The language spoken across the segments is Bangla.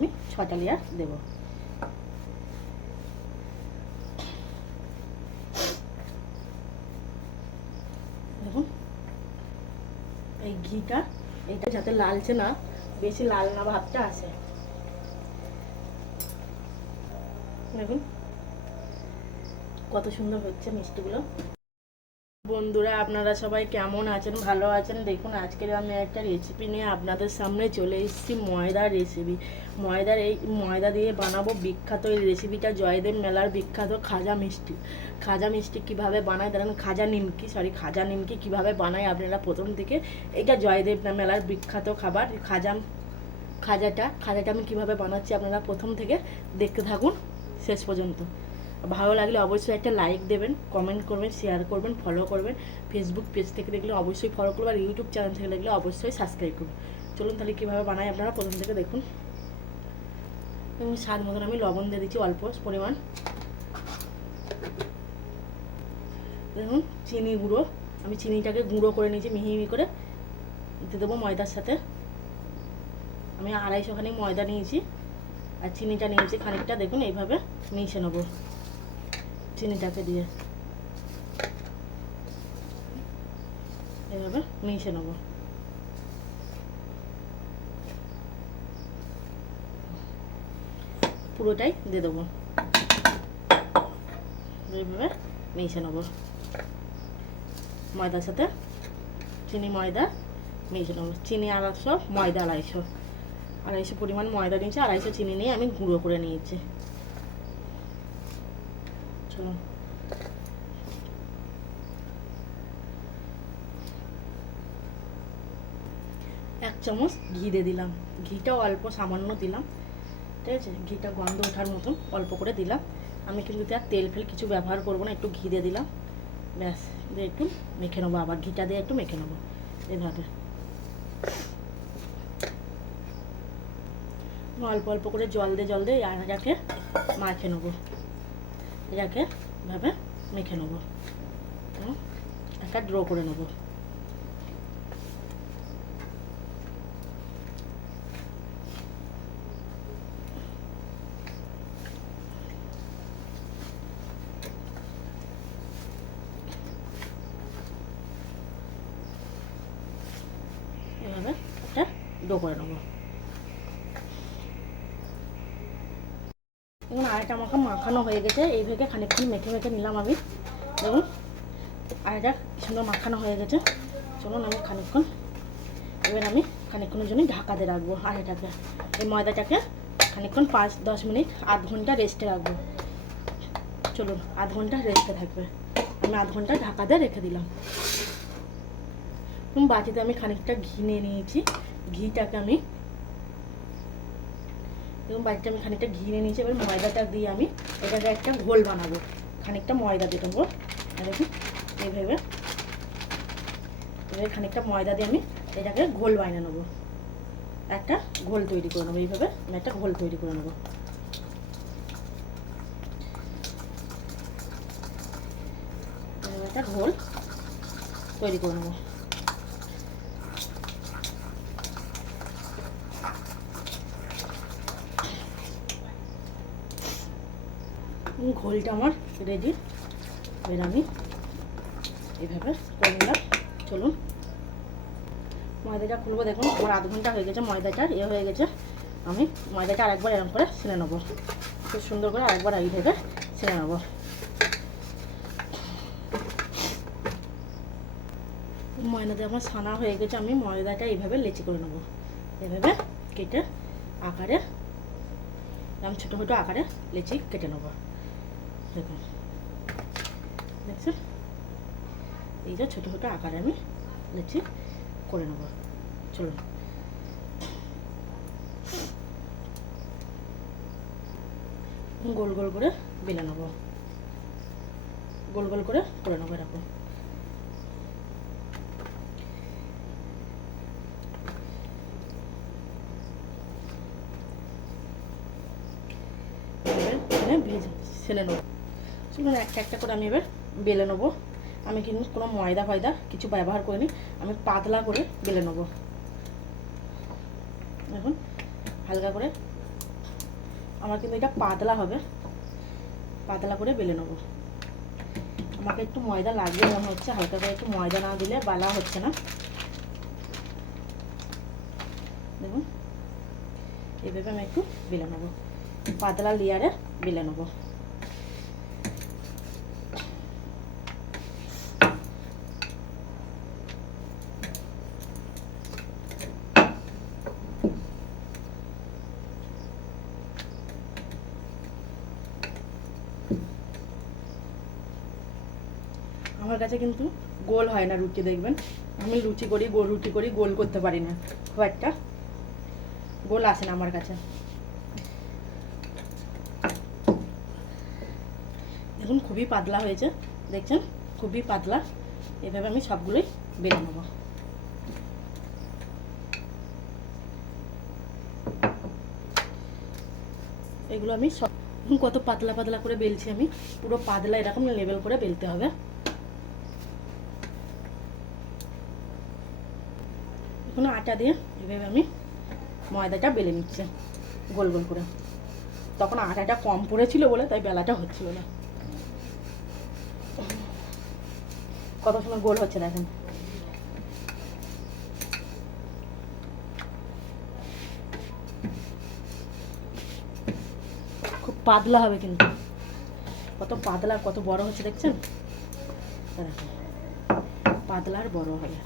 আমি 6টা লেয়ার দেবো। দেখুন এই ঘিটা এইটা যাতে লালচে না, বেশি লাল না ভাবটা আসে। দেখুন কত সুন্দর হচ্ছে মিষ্টিগুলো। বন্ধুরা আপনারা সবাই কেমন আছেন? ভালো আছেন? দেখুন আজকের আমি একটা রেসিপি নিয়ে আপনাদের সামনে চলে এসেছি, ময়দার রেসিপি। ময়দা দিয়ে বানাবো বিখ্যাত এই রেসিপিটা, জয়দেব মেলার বিখ্যাত খাজা মিষ্টি। খাজা মিষ্টি কীভাবে বানায় দেখেন, খাজা নিমকি কীভাবে বানায় আপনারা প্রথম থেকে। এটা জয়দেব মেলার বিখ্যাত খাবার খাজাটা আমি কীভাবে বানাচ্ছি আপনারা প্রথম থেকে দেখতে থাকুন শেষ পর্যন্ত। ভালো লাগলে অবশ্যই একটা লাইক দেবেন, কমেন্ট করবেন, শেয়ার করবেন, ফলো করবেন। ফেসবুক পেজ থেকে দেখলে অবশ্যই ফলো করবেন, আর ইউটিউব চ্যানেল থেকে দেখলে অবশ্যই সাবস্ক্রাইব করবেন। চলুন তাহলে কীভাবে বানাই আপনারা প্রথম থেকে দেখুন। এবং স্বাদ মতন আমি লবণ দিয়ে দিচ্ছি অল্প পরিমাণ। দেখুন চিনি গুঁড়ো, আমি চিনিটাকে গুঁড়ো করে নিয়েছি মিহি করে, দিয়ে দেবো ময়দার সাথে। আমি 250 খানিক ময়দা নিয়েছি আর চিনিটা নিয়েছি খানিকটা। দেখুন এইভাবে মিশিয়ে নেবো চিনিটাকে দিয়ে, এভাবে মিশিয়ে নেবো। পুরোটাই দিয়ে দেবো, এইভাবে মিশিয়ে নেবো ময়দার সাথে। চিনি ময়দা মিশিয়ে নেবো। চিনি 250, ময়দা 250 পরিমাণ ময়দা নিয়েছি, 250 চিনি নিয়ে আমি গুঁড়ো করে নিয়েছি। চলুন এক চামচ ঘি দিয়ে দিলাম, ঘিটাও অল্প সামান্য দিলাম, ঠিক আছে। ঘিটা গন্ধ ওঠার মতন অল্প করে দিলাম। আমি কিন্তু আর তেল ফেল কিছু ব্যবহার করবো না, একটু ঘি দিয়ে দিলাম ব্যাস। দিয়ে একটু মেখে নেবো, আবার ঘিটা দিয়ে একটু মেখে নেবো এভাবে। অল্প অল্প করে জল দিয়ে আটাটাকে মাখে নেবো, এটাকে এভাবে মেখে নেবো, একটা ড্র করে নেবো। এভাবে একটা ডো করে নেবো। এখন আরেকটা আমাকে মাখানো হয়ে গেছে, এইভাবে খানিকক্ষণ মেখে নিলাম আমি। দেখুন আরেকটা সুন্দর মাখানো হয়ে গেছে। চলুন আমি খানিকক্ষণের জন্য ঢাকা দিয়ে রাখবো আরেকটাকে। এই ময়দাটাকে খানিকক্ষণ 5-10 মিনিট, আধ ঘন্টা রেস্টে রাখবো। চলুন আধ ঘন্টা রেস্টে থাকবে, আমি আধ ঘন্টা ঢাকা দিয়ে রেখে দিলাম। বাটিতে আমি খানিকটা ঘি নিয়ে নিয়েছি, ঘিটাকে আমি বাটিতে আমি খানিকটা ঘি নিয়ে নিয়েছি। এবার ময়দাটা দিয়ে আমি এটাকে একটা ঘোল বানাবো। খানিকটা ময়দা দিয়ে দেবো, দেখুন এইভাবে খানিকটা ময়দা দিয়ে আমি এটাকে ঘোল বানিয়ে নেবো, একটা ঘোল তৈরি করে নেবো। এইভাবে আমি একটা ঘোল তৈরি করে নেবো। একটা ঘোল তৈরি করে নেবো। ঘোলটা আমার রেডি, এবার আমি এইভাবে করে নিলাম। চলুন ময়দাটা খুলবো। দেখুন আমার আধ ঘন্টা হয়ে গেছে, ময়দাটা হয়ে গেছে। আমি ময়দাটা আরেকবার এরকম করে ছেনে নেবো, খুব সুন্দর করে আরেকবার এইভাবে ছেনে নেবো। ময়দাটা আমার ছানা হয়ে গেছে, আমি ময়দাটা এইভাবে লেচি করে নেবো। এভাবে কেটে আকারে এরকম ছোটো ছোটো আকারে লেচি কেটে নেবো। দেখুন দেখছেন, এই যে ছোটো ছোটো আকারে আমি লেচি করে নেবো। চলুন গোল গোল করে বেলে নেবো, গোল গোল করে নেবো এরকম। ছেলে নেবো। চলুন একটা একটা করে আমি এবার বেলে নেবো। আমি কিন্তু কোনো ময়দা ফয়দা কিছু ব্যবহার করিনি, আমি পাতলা করে বেলে নেবো। দেখুন হালকা করে আমার কিন্তু এটা পাতলা হবে, পাতলা করে বেলে নেবো। আমাকে একটু ময়দা লাগবে মনে হচ্ছে, হালকা করে একটু ময়দা না দিলে বালা হচ্ছে না। দেখুন এইভাবে আমি একটু বেলে নেবো, পাতলা লেয়ারে বেলে নেবো। আমার কাছে কিন্তু গোল হয় না রুটি, দেখবেন আমি রুটি করি গোল করতে পারি না, খুব একটা গোল আসে না আমার কাছে। দেখুন খুবই পাতলা হয়েছে, দেখছেন খুবই পাতলা। এভাবে আমি সবগুলোই বেলে নেব। এগুলো আমি সব কত পাতলা পাতলা করে বেলছি আমি, পুরো পাতলা এরকম লেভেল করে বেলতে হবে। এখন আটা দিয়ে এভাবে আমি ময়দাটা বেলে নিচ্ছি গোল গোল করে। তখন আটাটা কম পড়েছিল বলে তাই বেলাটা হচ্ছিল না। কত সময় গোল হচ্ছে দেখেন। খুব পাতলা হবে কিন্তু, কত পাতলা কত বড় হচ্ছে দেখছেন, পাতলা আর বড় হবে।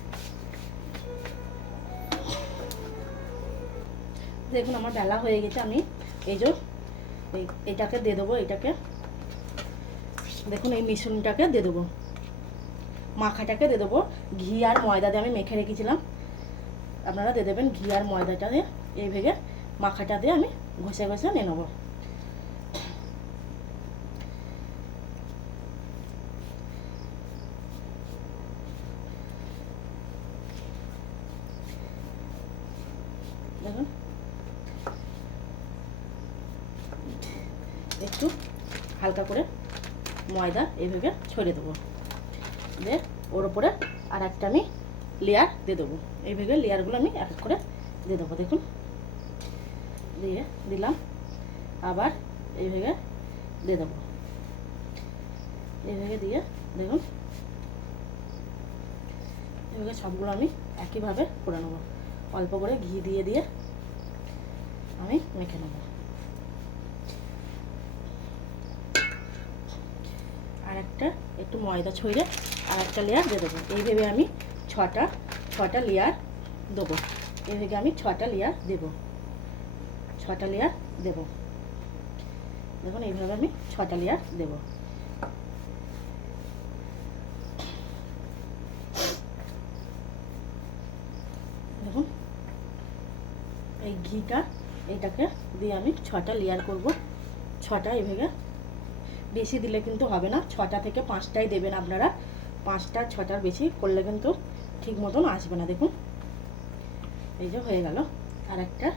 দেখুন আমার বেলা হয়ে গেছে, আমি এই যে এটাকে দিয়ে দেবো, এটাকে দেখুন এই মিশ্রণটাকে দিয়ে দেবো, মাখাটাকে দিয়ে দেবো। ঘি আর ময়দা দিয়ে আমি মেখে রেখেছিলাম, আপনারা দিয়ে দেবেন ঘি আর ময়দাটা দিয়ে। এই ভেগে মাখাটা দিয়ে আমি ঘষে ঘষে নিয়ে নেবো। দেখুন একটু হালকা করে ময়দা এইভাবে ছড়িয়ে দেবো, দিয়ে ওর উপরে আর একটা আমি লেয়ার দিয়ে দেবো। এইভাবে লেয়ারগুলো আমি এক এক করে দিয়ে দেবো। দেখুন দিয়ে দিলাম, আবার এইভাবে দিয়ে দেবো। এইভাবে দিয়ে দেখুন এইভাবে সবগুলো আমি একইভাবে করে নেবো। অল্প করে ঘি দিয়ে দিয়ে আমি মেখে নেবো। আর একটা একটু ময়দা ছড়িয়ে আর একটা লেয়ার দিয়ে দেবো। এইভাবে আমি ছটা লেয়ার দেবো। এইভাবে আমি ছটা লেয়ার দেবো, ছটা লেয়ার দেবো। দেখুন এইভাবে আমি ছটা লেয়ার দেবো। দেখুন এই ঘিটা এটাকে দিয়ে আমি ছটা লেয়ার করব। ছটা এইভাবে, বেশি দিলে কিন্তু হবে না, 6টা থেকে 5টাই দেবেন আপনারা। 5টা 6টার বেশি করলে কিন্তু ঠিক মতন আসবে না। দেখুন এই যে হয়ে গেল। আর একটা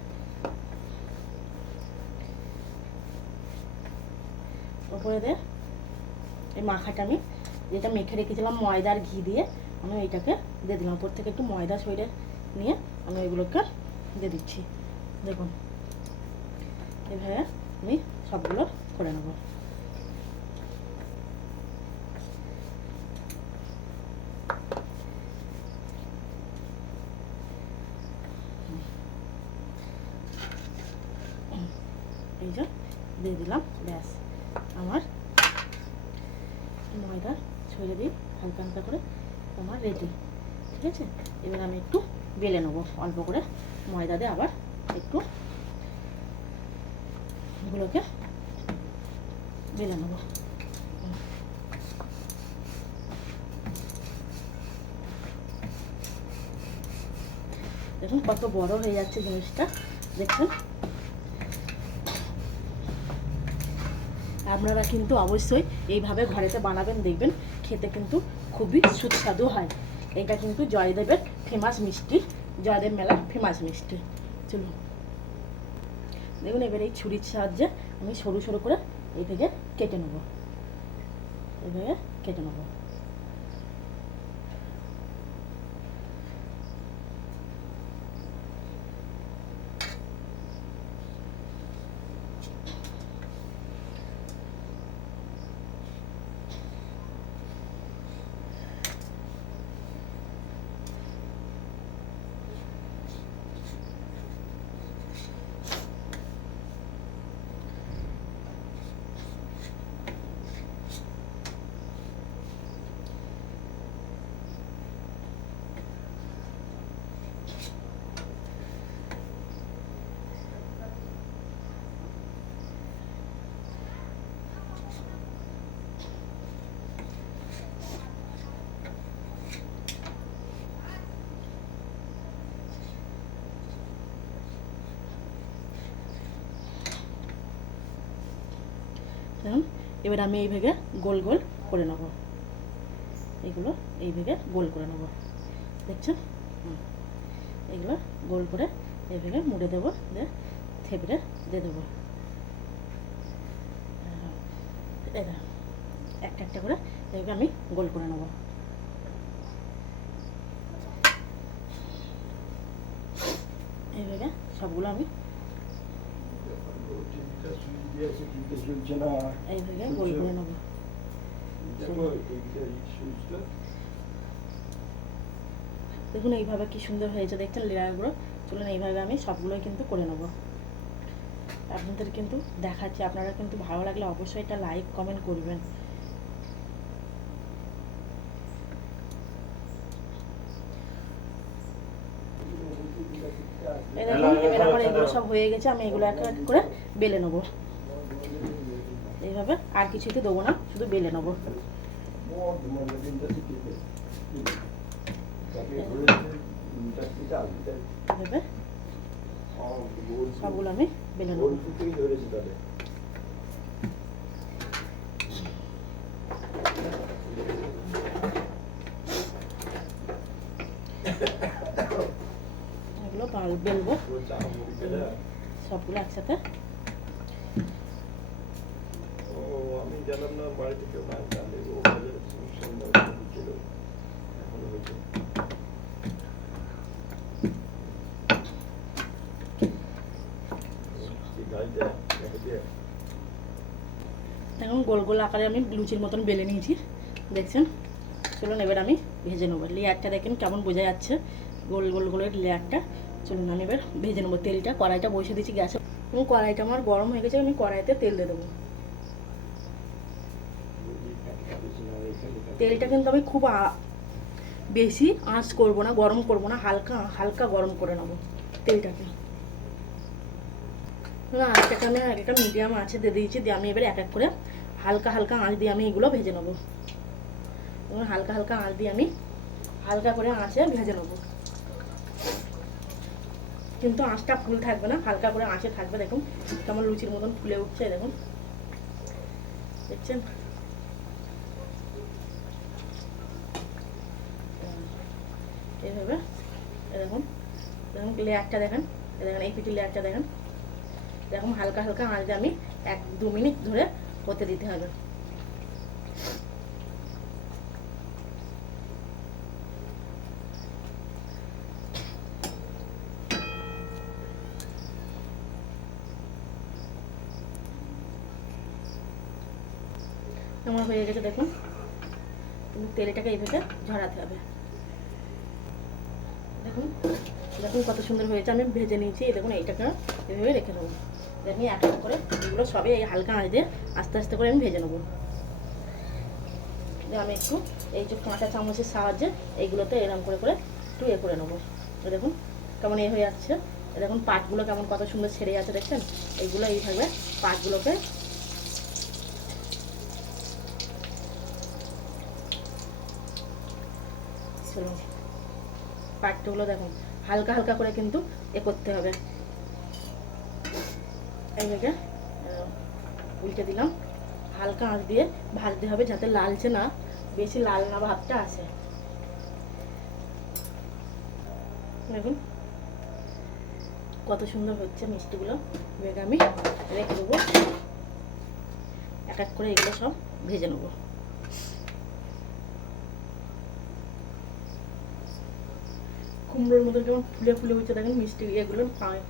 উপরে দিয়ে এই মাখাটা আমি যেটা মেখে রেখেছিলাম ময়দার ঘি দিয়ে, আমি এইটাকে দিয়ে দিলাম। উপর থেকে একটু ময়দা সইরে নিয়ে আমি এগুলোকে দিয়ে দিচ্ছি। দেখুন এভাবে আমি সবগুলো করে নেব। এই যে দিয়ে দিলাম, ব্যাস আমার ময়দা ছড়িয়ে দিই হালকা হালকা করে, আমার রেডি। ঠিক আছে, এবার আমি একটু বেলে নেবো অল্প করে ময়দা দিয়ে, আবার একটু এগুলোকে বেলে নেবো। দেখুন কত বড় হয়ে যাচ্ছে জিনিসটা, দেখছেন। আপনারা কিন্তু অবশ্যই এইভাবে ঘরেতে বানাবেন, দেখবেন খেতে কিন্তু খুবই সুস্বাদু হয়। এটা কিন্তু জয়দেবের ফেমাস মিষ্টি, জয়দেব মেলার ফেমাস মিষ্টি। চলুন দেখুন এবার এই ছুরির সাহায্যে আমি সরু সরু করে এইভাবে কেটে নেব, এইভাবে কেটে নেব। দেখুন এবার আমি এইভাবে গোল গোল করে নেব, এগুলো এইভাবে গোল করে নেব, দেখছেন? এগুলো গোল করে এইভাবে মুড়ে দেবো, দিয়ে থেবড়ে দিয়ে দেবো। একটা একটা করে এইভাবে আমি গোল করে নেব। এইভাবে সবগুলো আমি এইভাবে গোল করে নেব। দেখুন এইভাবে কি সুন্দর হয়েছে, দেখছেন লেয়ারগুলো? চলুন এইভাবে আমি সবগুলোই কিন্তু করে নেব। আপনাদের কিন্তু দেখাচ্ছি, আপনারা কিন্তু ভালো লাগলে অবশ্যই এটা লাইক কমেন্ট করবেন। এবার আমার এগুলো সব হয়ে গেছে, আমি এগুলো এক এক করে বেলে নেবো। এইভাবে আর কিছুতে দেবো না, শুধু বেলে নেবো। এভাবে সবগুলো আমি বেলে নেবো। এগুলো বেলবো সবগুলো একসাথে। আমি জানাম না বাড়িতে কেউ না জানলে ও এখন গোল গোল আকারে আমি লুচির মতন বেলে নিয়েছি, দেখছেন? চলুন এবার আমি ভেজে নেবো। লেয়ারটা দেখেন কেমন বোঝা যাচ্ছে, গোল গোল গোলের লেয়ারটা। চলুন আমি এবার ভেজে নেবো। তেলটা কড়াইটা বসে দিয়েছি গ্যাসে, এবং কড়াইটা আমার গরম হয়ে গেছে, আমি কড়াইতে তেল দিয়ে দেবো। তেলটা কিন্তু আমি খুব বেশি আঁচ করবো না, গরম করবো না, হালকা হালকা গরম করে নেবো তেলটাকে। আঁচটাকে আমি একটা মিডিয়াম আঁচে দিয়ে দিয়েছি, দিয়ে আমি এবার এক এক করে হালকা হালকা আঁচ দিয়ে আমি এগুলো ভেজে নেবো। এবং হালকা হালকা আঁচ দিয়ে আমি হালকা করে আঁচে ভেজে নেবো, কিন্তু আঁচটা ফুল থাকবে না, হালকা করে আঁচে থাকবে। দেখুন কেমন লুচির মতন ফুলে উঠছে, দেখুন, দেখছেন? এইভাবে দেখুন, দেখুন লেয়ারটা দেখেন, দেখেন এই পিঠের লেয়ারটা দেখেন। দেখুন হালকা হালকা আঁচ দিয়ে আমি 1-2 মিনিট ধরে হতে দিতে হবে। আমার হয়ে গেছে দেখুন, কিন্তু তেলটাকে এইভাবে ঝরাতে হবে। দেখুন দেখুন কত সুন্দর হয়েছে, আমি ভেজে নিয়েছি। দেখুন এইটাকে এভাবে রেখে দেবো। দেখুন এক এক করে এগুলো সবই এই হালকা আঁচ দিয়ে আস্তে আস্তে করে আমি ভেজে নেবো। আমি একটু এই যে কাঁচা চামচের সাহায্যে এইগুলোতে এরকম করে করে একটু করে নেবো। দেখুন কেমন হয়ে যাচ্ছে, দেখুন পাটগুলো কেমন কত সুন্দর ছেড়ে যাচ্ছে, দেখছেন? এইগুলো এইভাবে পাটগুলোকে পাটগুলো দেখুন হালকা হালকা করে কিন্তু করতে হবে। এইভাবে উল্টে দিলাম, হালকা আঁচ দিয়ে ভাজতে হবে, যাতে লালচে না, বেশি লাল না ভাবটা আসে। দেখুন কত সুন্দর হচ্ছে মিষ্টিগুলো। এবার আমি রেখে দেবো, এক এক করে এগুলো সব ভেজে নেবো। কুমড়োর মতো কেমন ফুলে ফুলে হচ্ছে, দেখেন মিষ্টি এগুলো,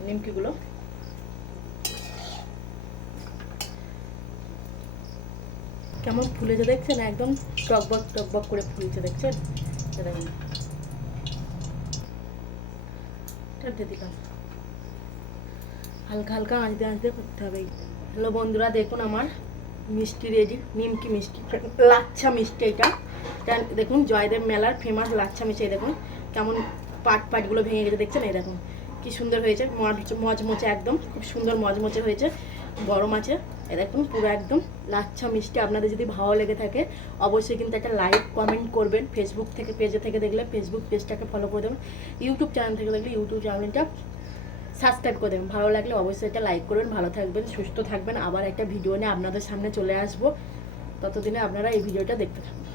নিমকিগুলো। কেমন ফুলেছে দেখছেন, একদম টকবক টকবক করে ফুলেছে, দেখছেন? দেখুন দিয়ে দিলাম, হালকা হালকা আঁচতে আঁচতে করতে হবে। হ্যালো বন্ধুরা, দেখুন আমার মিষ্টি রেডি, নিমকি মিষ্টি, লাচ্ছা মিষ্টি। এটা দেখুন জয়দেব মেলার ফেমাস লাচ্ছা মিষ্টি। দেখুন কেমন পাটগুলো ভেঙে গেছে, দেখছেন? এই দেখুন কি সুন্দর হয়েছে, মচমচে, একদম খুব সুন্দর মচমচে হয়েছে, গরম আছে। এ দেখুন পুরো একদম লাচ্ছা মিষ্টি। আপনাদের যদি ভালো লেগে থাকে অবশ্যই কিন্তু একটা লাইক কমেন্ট করবেন। ফেসবুক থেকে পেজে থেকে দেখলে ফেসবুক পেজটাকে ফলো করে দেবেন, ইউটিউব চ্যানেল থেকে দেখলে ইউটিউব চ্যানেলটা সাবস্ক্রাইব করে দেবেন। ভালো লাগলে অবশ্যই একটা লাইক করবেন। ভালো থাকবেন, সুস্থ থাকবেন। আবার একটা ভিডিও নিয়ে আপনাদের সামনে চলে আসবো। ততদিনে আপনারা এই ভিডিওটা দেখতে থাকুন।